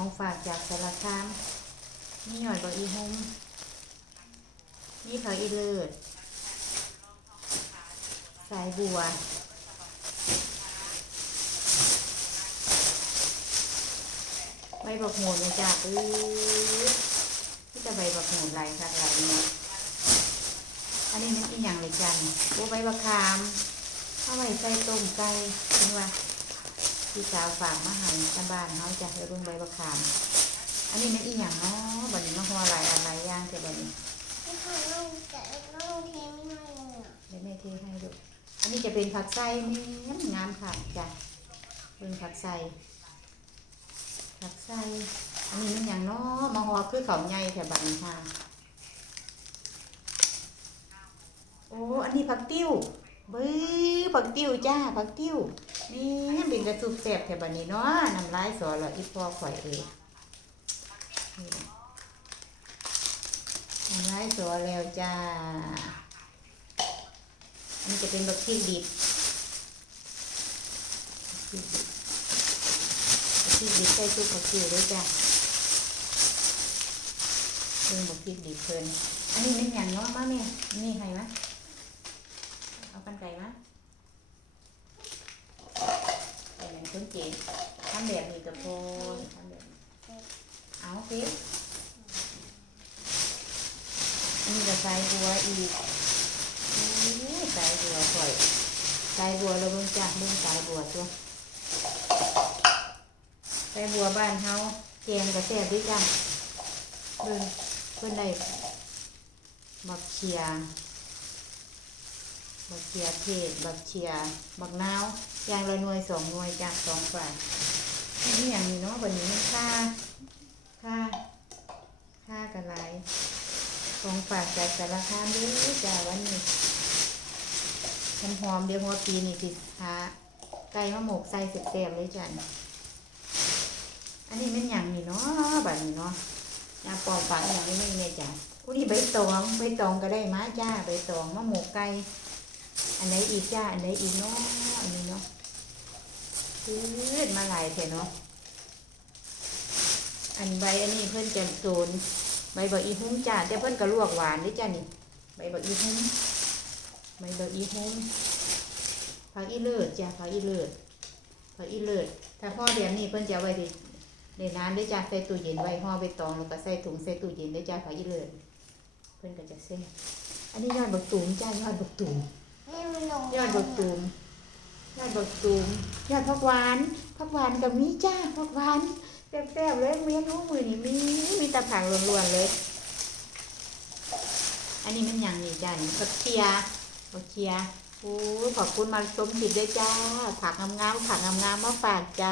ของฝากจากสารคามนี่หน่อยบอกอีฮมนี่ผักอีเลิศสายบัวใบบักโหนมาจากอื้อที่จะใบบักโหนลายสักลายเนี่ยอันนี้มันอีหยังเลยจันบัวใบบักขามเอาไว้ใส่ต้มไก่เห็นว่า พี่สาวฝากมาให้ชาวบ้านเขาจะไปเบิ่งใบบักขาม อันนี้มันอีหยังเนาะบัดนี้มาหัวหลายอะไรย่างแต่บัดนี้ไม่ค่ะน้องแต่น้องเทไม่ได้เลยเดี๋ยวแม่เทให้ดูอันนี้จะเป็นผักไส้แม่นงามค่ะจ้ะเป็นผักไส้ผักไส้อันนี้มันอย่างเนาะมาหอคือเขาใหญ่แถวบันค่ะโอ้อันนี้ผักติ้วเบื้อ ผักติ้วจ้าผักติ้วนี่เป็นกระสุบแสบแถวบัดนี้เนาะน้ำลายสอเหรออีพอข่อยเองนี่น้ำลายสอแล้วจ้าอันนี้จะเป็นบักพริกดิบบักพริกดิบบักพริกดิบใส่ซุปผักติ้วด้วยจ้าเรื่องบักพริกดิบเพลินอันนี้เป็นอย่างเนาะมาแม่นี่ให้มะเอากันไก่มะ เป็นอย่างคนจีนทำแบบนี้กับโพนทำแบบนี้เอาฟิปอันนี้จะใส่บัวอีกอู้สายบัวข่อยสายบัวเราเบิ่งจ้ะเบิ่งใสายบัวตัวใสายบัวบ้านเฮาแกงกระแซ่บด้วยจ้ะเบิ่งเพิ่นได้บักเชีย บักเชียเทศบักเชียบักนาวอย่างละหน่วยสองหน่วยจ้ะสองฝ่ายนี่อย่างนี้เนาะวันนี้มันค่าค่าค่ากระไรของฝากจากสารคามด้วยจ้าวันนี้มันหอมเดี๋ยวหัวปีนี่สิหาไก่มะหมกใส่เสร็จๆเลยจ้ะนี่อันนี้เป็นอย่างนี้เนาะแบบนี้เนาะยาปอมฝากอย่างนี้ไม่เนี่ยจ้ะอุ้ยใบตองใบตองก็ได้มาจ้าใบตองมะหมกไก่ อันไหนอีกจ้า อันไหนอีกเนาะ อันนี้เนาะพืดมาหลายแถเนาะ อันใบอันนี้เพิ่นจะโซนใบบักอีหุ้มจ้า แต่เพิ่นก็ลวกหวานด้วยจ้านี่ ใบบักอีหุ้มใบบอร์อีโฮมผักอีเลิศจ้ะผักอีเลิศผักอีเลิศถ้าพ่อเดือนนี้เพิ่นจะไว้ในในน้ำด้วยจ้ะใส่ตู้เย็นไว้ห่อใบตองแล้วก็ใส่ถุงใส่ตู้เย็นด้วยจ้ะผักอีเลิศเพิ่นก็จะเส้นอันนี้ยอดบักตูมจ้ะยอดบักตูมให้มันลง ยอดบักตูมยอดบักตูมยอดผักหวานผักหวานกับมีจ้าผักหวานแซ่บๆเลยเมนูมือนี่มีมีแตะผักล้วนๆเลย อันนี้มันอย่างนี้จ้ะนี่ผักเชียผักเชียโอ้ยขอบคุณมาชมคลิปด้วยจ้า ผักงามๆผักงามๆมาฝากจ้า